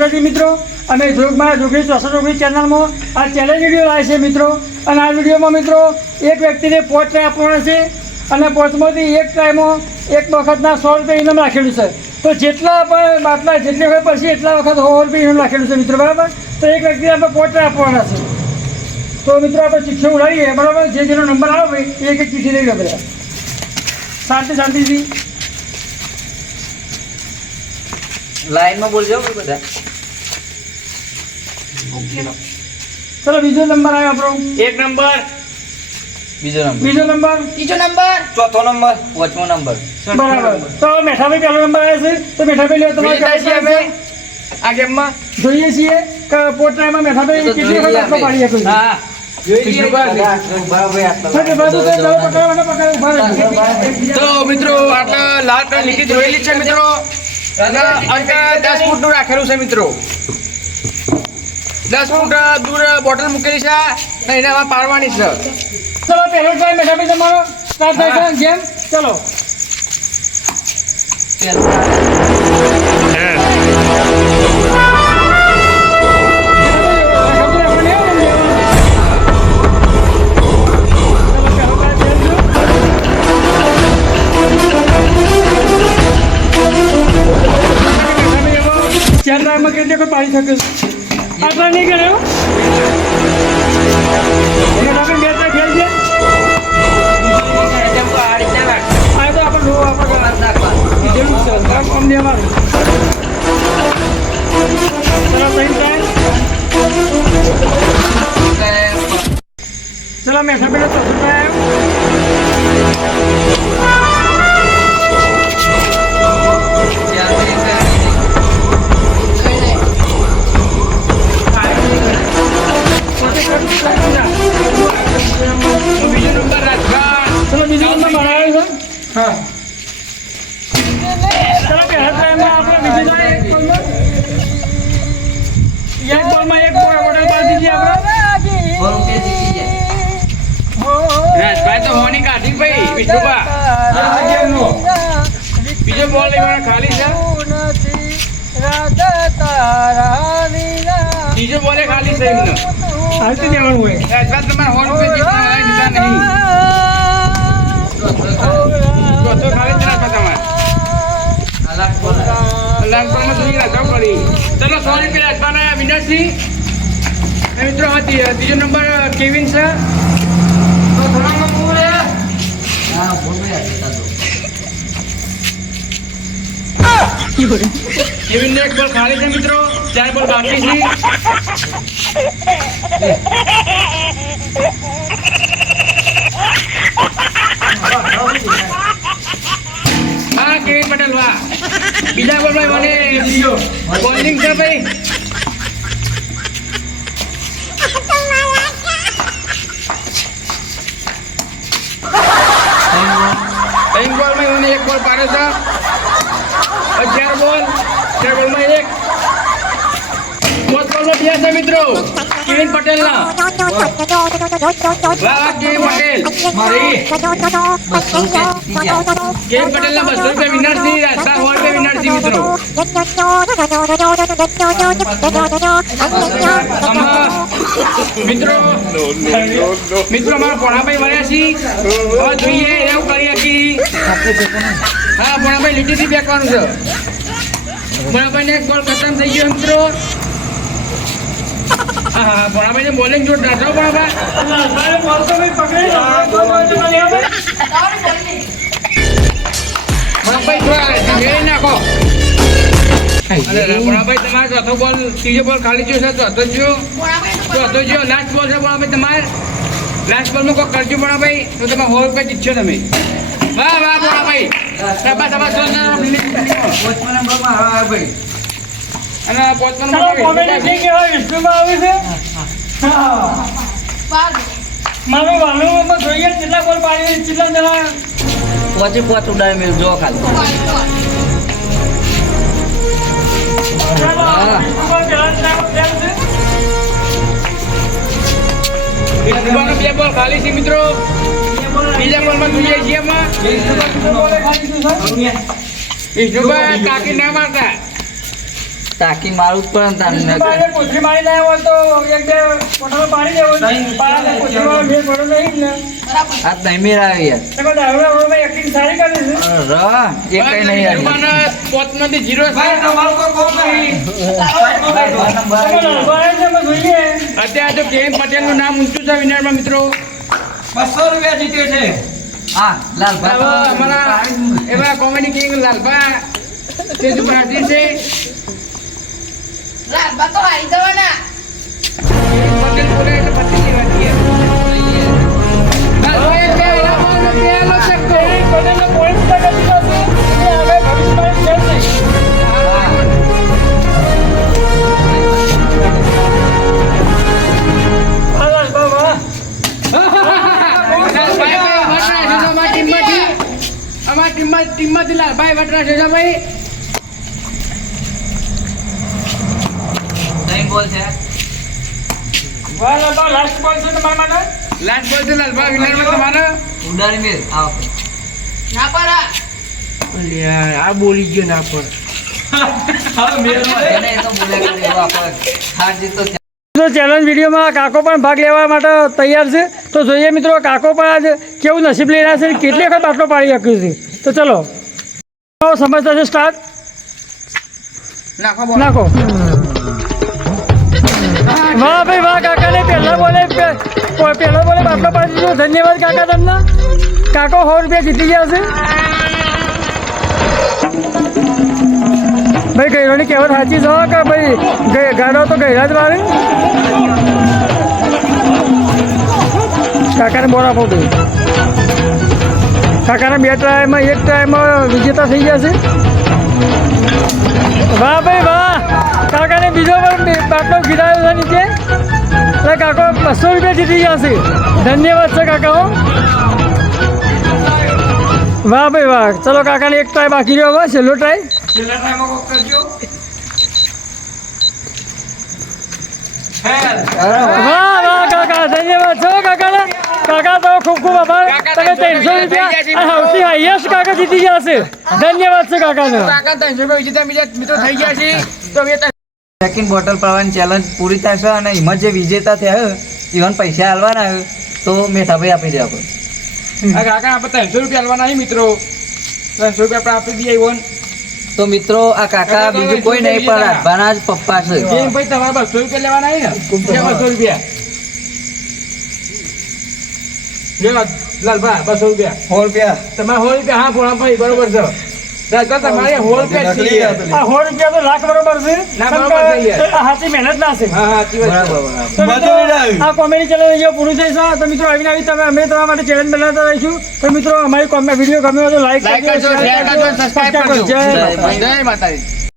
માતાજી મિત્રો, અમે જોગમાં જોગી 64 ચેનલમાં આ ચેલેન્જ વિડીયો લાવે છે મિત્રો. અને આ વિડીયોમાં મિત્રો એક વ્યક્તિને 5 ટ્રાય આપવાના છે અને 5માંથી એક ટ્રાયમાં એક વખતના 100 રૂપિયા ઇનામ રાખેલું છે. તો જેટલા પણ બાટલા જેટલી વખત પડશે એટલા વખત 100 રૂપિયા ઇનામ રાખેલું છે મિત્રો, બરાબર. તો એક વ્યક્તિને આપણે 5 ટ્રાય આપવાના છે. તો મિત્રો આપણે શિક્ષો ઉડાડીએ, બરાબર. જેનો નંબર આવે ભાઈ એક ચીઠી લઈ લો બધા, શાંતિથી લાઈનમાં બોલજો બધા. ચલો બીજો નંબર આવ્યો આપણો. એક નંબર, બીજો નંબર, બીજો નંબર, ત્રીજો નંબર, ચોથો નંબર, પાંચમો નંબર. બરાબર. તો હવે મેઠાભાઈ પહેલો નંબર આવે છે. તો મેઠાભાઈ લ્યો તમારે વિજેતા છીએ અમે આ ગેમમાં. જોઈએ છીએ કે પોટરામાં મેઠાભાઈ કેટલી વખત આટલો પાડી શકો. હા તો મિત્રો આટલા લાલ કલર લીટી જોયેલી છે મિત્રો. અને અંક 10 ફૂટનું રાખેલું છે મિત્રો. 10 ફૂટ દૂર બોટલ મૂકેલી છે અને એને આમાં પાડવાની છે. ચલો પહેલો ટ્રાય મેઠાભાઈ તમારો સ્ટાર્ટ થાય છે ગેમ. ચલો ચાર ટ્રાયમાં કેટલી કોઈ પાડી શકે છે? આ ટ્રાય નહીં કર્યો મેઠાભાઈ, બે ટ્રાય ખેલ છે. આ તો આપણે કીધેલું જ છે, કમ દેવાનું. ચલો ત્રણ ટ્રાય. ચલો મેઠાભાઈ ચોથો ટ્રાય બીજો નંબર રાજભાઈ. ચલો બીજો નંબર બનાવ્યો છે. હા ચલો પહેલા ટ્રાયમાં આપણે બીજી ટ્રાય એક બોલમાં એક બોટલ પાડી દીધી આપણે. રાજભાઈ તો હોની કાઢી ભાઈ વિષ્ણુભા. બીજો બોલ લેવાનો ખાલી છે. બીજો બોલે ખાલી છે એમનો. હાલતી દેવાનું હોય. રાજભાઈ તમારે 100 રૂપિયા જીતવાના દીધા નહીં. ચોથો ખાલી જ રાખો તમારે. લાલપણમાં જોઈ રાખો પડી. ચલો 100 રૂપિયા રાજભાઈના વિનરસિંહ. અને મિત્રો ત્રીજો નંબર કેવિન છે. કેવિન ને એક બોલ ખાલી છે મિત્રો. 4 બોલ બાકી છે. હા કેવિન પટેલ વાહ. બીજા બોલ ભાઈ મને બોલિંગ છે ભાઈ. ત્રણ બોલ માં મને એક બોલ પાડે છે. 4 બોલ, 4 બોલમાં એક. 5 બોલમાં 2 છે મિત્રો. કેવિન પટેલ ના. વાહ કેવિન પટેલ. કેવિન પટેલ ના 200 રૂપિયા વિનરસિંહ. રાજસ્થાન 100 રૂપિયા વિનરસિંહ મિત્રો. મિત્રો અમારા પોણાભાઈ મળ્યા છીએ. હવે જોઈએ એવું કરીએ કે હા પોણાભાઈ લીટીથી ફેંકવાનું છે. પોણાભાઈ ને એક બોલ ખતમ થઈ ગયો મિત્રો. હા પોણાભાઈ ને બોલિંગ જોરદાર છો પોણાભાઈ. પોણાભાઈ નાખો. પોણાભાઈ તમારે ચોથો બોલ, ત્રીજો બોલ ખાલી ગયો છે. ચોથો જો લાસ્ટ બોલ છે પોણાભાઈ તમારે. લાસ્ટ બોલમાં કોઈ કરજો પોણાભાઈ તો તમે 100 રૂપિયા જીતશો તમે. વાહ વાહ પોણાભાઈ. શાબાશ શાબાશ. અને 5 વિષ્ણુમાં આવે છે. મારું વાલું જોઈએ કેટલા બોલ પાડી કેટલા જણા. 5 ઉડાય મેં જો ખાલી. વિષ્ણુભાઈનો 2 બોલ ખાલી છે મિત્રો. બીજા બોલમાં જોઈએ છીએ એમાં. વિષ્ણુભાઈ કાકી ના મારતા. ટાંકી મારું જ પડે ને વિષ્ણુભાઈને તાને. કોથળી મારી લાવ્યા હોય તો એક બે કોઠામાં પાણી દેવાનું. પાણી કોથળીમાં મેળ પડ્યો નહીં જ ને. આ નહીં મેળાવે યાર. તમે દારૂમાં acting સારી કરી છે. એ કઈ નહીં યાર. પોચમાંથી 0 છે. તમે લાલભાઈ છે, અમે જોઈએ. અત્યારે તો કેએમ પટેલનું નામ ઊંચું છે વિનરમાં મિત્રો. હા લાલભાઈ હવે અમારા એવા કોમેડી કિંગ લાલભા તે જ ભારતી છે. લાલબા તો હારી જવાના. પટેલ બોલે એટલે પટેલની વાત છે. લાલભાઈ એટલે એનામાં પહેલો ચક્કો. એ કોઈને point પર કરી દીધો છે. એ આગળ ભવિષ્યમાં છે જ નહીં. હા, લાલભા, વાહ. લાલભાઈ વટરા છે તો અમારી ટીમમાંથી લાલભાઈ વટરા છે ભાઈ. નહીં બોલ છે. વાહ, લાલભા, last ball છે તમારા માટે. લાસ્ટ બોલ છે લાલભાઈ વિનરમાં તમારો. ઉડાડી મેલ. આવો. ના પરા. આ બોલી ગયો ના પણ. એને એ તો બોલે કરે એવો આપણે હાર જીત તો તો ચેલેન્જ વિડીયોમાં કાકો પણ ભાગ લેવા માટે તૈયાર છે. તો જોઈએ મિત્રો કાકો પણ આજ કેવું નસીબ લઈને છે, કેટલી વખત બાટલો પાડી શક્યું છે. તો ચલો સમજતા છે, સ્ટાર્ટ નાખો બોલ. નાખો. વાહ ભાઈ વાહ, કાકાને પહેલા બોલે બાટલો પાડી દીધો. ધન્યવાદ કાકા તમને. કાકો 100 રૂપિયા જીતી ગયા છે. ભાઈ ગયરોની કહેવત સાચી છે કે ભાઈ ગાડો તો ગયરા જ વારે. કાકાને બોલ આપો ભાઈ. કાકાના 2 ટ્રાયમાં 1 ટ્રાયમાં વિજેતા થઈ ગયા છે. વાહ ભાઈ વાહ, કાકાને બીજો પણ બાટલો ગીરાયો છે નીચે. એટલે કાકો 200 રૂપિયા જીતી ગયા છે. ધન્યવાદ છે કાકાઓ. વાહ ભાઈ વાહ. ચલો કાકાને 1 ટ્રાય બાકી રહ્યો. હવે છેલ્લો ટ્રાય. વાહ વાહ કાકા, ધન્યવાદ છો કાકાને. કાકા તો ખૂબ ખૂબ આભાર. તમે 300 રૂપિયા સૌથી હાઈએસ્ટ કાકા જીતી ગયા છે. ધન્યવાદ છે કાકાને. કાકા 300 રૂપિયા વિજેતા બીજા મિત્રો થઈ ગયા છે. તો હવે સેકન્ડ બોટલ પાડવાની ચેલેન્જ પૂરી થશે અને એમાં જે વિજેતા થયા ઇવન પૈસા હાલવાના હોય તો મેઠાભાઈ આપી દે આપણે. આ કાકા આપણે 300 રૂપિયા આલવાના છે મિત્રો. 300 રૂપિયા આપણે આપી દઈએ ઈવન. તો મિત્રો આ કાકા બીજું કોઈ નહીં પણ રાજભાના જ પપ્પા છે. કેમ ભાઈ તમારે 200 રૂપિયા લેવાના છે ને? ક્યાં 200 રૂપિયા? લ્યો લાલભા 200 રૂપિયા. 100 રૂપિયા. તમારે 100 રૂપિયા. હા ભોળા ભાઈ બરોબર છે. દાદા તમારે 100 રૂપિયા છીએ. આ 100 રૂપિયા તો લાખ બરોબર છે. ના, બરોબર છે યાર. આ સાચી મહેનત ના છે. હા હા સાચી વાત છે. બરાબર. તો મિત્રો, આ કોમેડી ચેલેન્જ જે પૂરું થઈ છે. તો મિત્રો આવીને આવી અમે તમારા માટે ચેલેન્જ બનાવતા રહીશું. તો મિત્રો અમારી વિડીયો ગમ્યો હોય તો લાઈક લાઈક કરજો, શેર કરજો, સબસ્ક્રાઇબ કરજો. જય જય જય માતાજી.